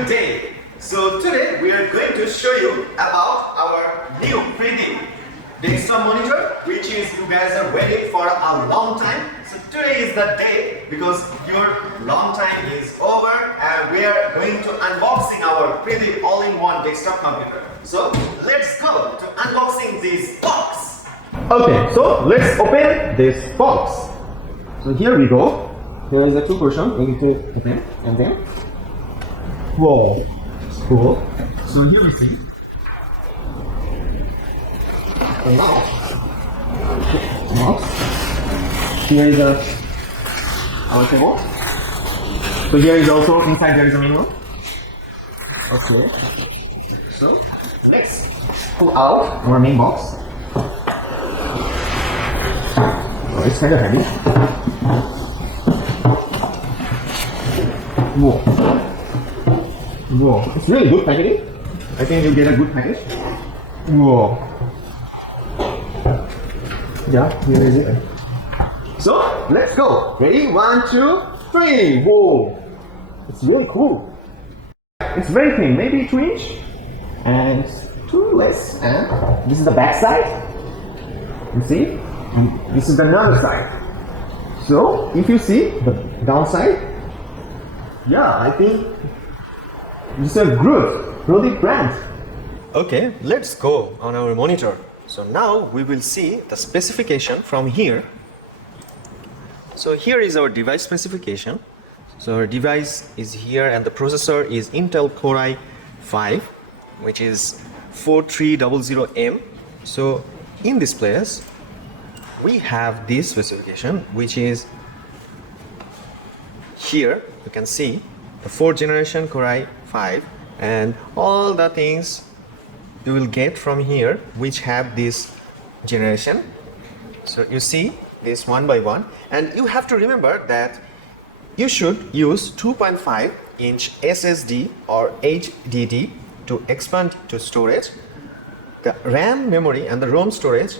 Good day. So today we are going to show you about our new Preedip desktop monitor, which is you guys are waiting for a long time. So today is the day because your long time is over and we are going to unboxing our Preedip all-in-one desktop computer. So let's go to unboxing this box. Okay, so let's open this box. So here we go. Here is the two portion we need to open and then whoa, it's cool. So here we see. And now, here is our table. So here is also inside there is a menu. Okay. So let's pull out our main box. Oh, it's kind of heavy. Whoa. Whoa, it's really good packaging. I think you'll get a good package. Whoa. Yeah, here is it. So, let's go. Ready? 1, 2, 3. Whoa. It's really cool. It's very thin, maybe 2 inch. And 2 less. And this is the back side. You see? And this is the other side. So, if you see the downside, yeah, I think this is a good Preedip brand. Okay, let's go on our monitor. So now we will see the specification from here. So here is our device specification. So our device is here and the processor is Intel Core i5, which is 4300M. So in this place, we have this specification, which is here. You can see the 4th generation Core i5 and all the things you will get from here which have this generation. So you see this one by one, and you have to remember that you should use 2.5 inch SSD or HDD to expand to storage, the RAM memory and the ROM storage,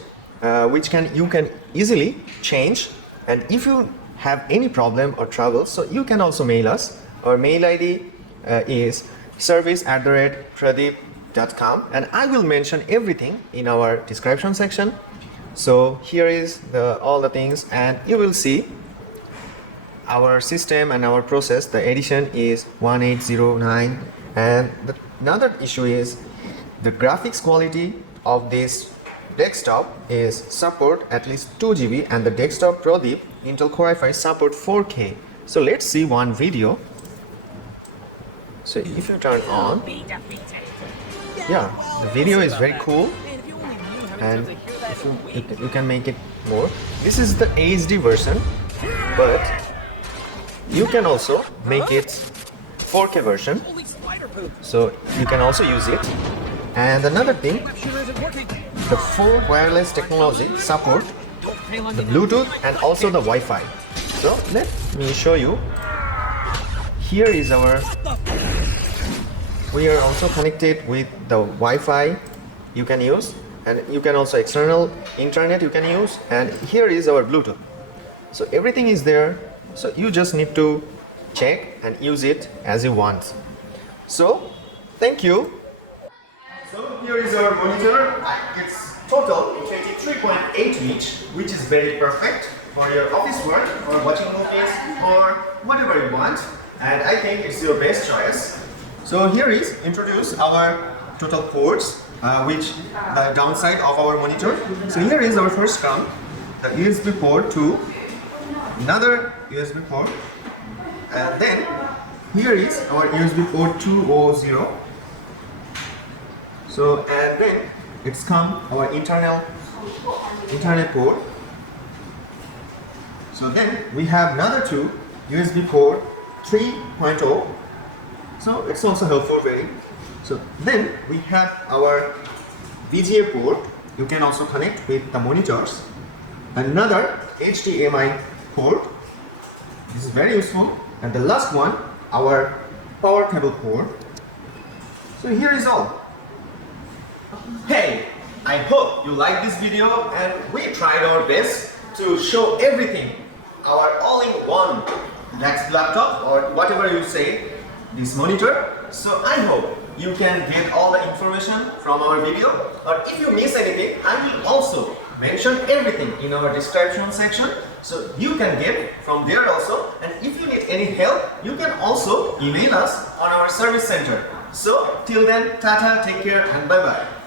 which you can easily change. And if you have any problem or trouble, so you can also mail us. Our mail ID is service@preedip.com, and I will mention everything in our description section. So here is all the things, and you will see our system and our process. The edition is 1809, and another issue is the graphics quality of this desktop is support at least 2 GB, and the desktop Preedip Intel Core i5 support 4K. So let's see one video. So if you turn on, yeah, the video is very cool, and if you can make it more. This is the HD version, but you can also make it 4K version, so you can also use it. And another thing, the 4 wireless technology support the Bluetooth and also the Wi-Fi. So let me show you. Here is we are also connected with the Wi-Fi you can use, and you can also external internet you can use, and here is our Bluetooth. So everything is there, so you just need to check and use it as you want. So thank you. So here is our monitor. It's total 23.8 inch, which is very perfect for your office work or watching movies or whatever you want, and I think it's your best choice. So here is introduce our total ports, which the downside of our monitor. So here is our first come, the USB port to another USB port, and then here is our USB port 2.0. So and then it's come our internet port. So then we have another 2 USB port 3.0. So it's also helpful very. So then we have our VGA port. You can also connect with the monitors. Another HDMI port. This is very useful. And the last one, our power cable port. So here is all. Hey, I hope you like this video, and we tried our best to show everything, our all-in-one laptop or whatever you say, this monitor. So I hope you can get all the information from our video, or if you miss anything, I will also mention everything in our description section, so you can get from there also. And if you need any help, you can also email us on our service center. So till then, tata, take care and bye bye.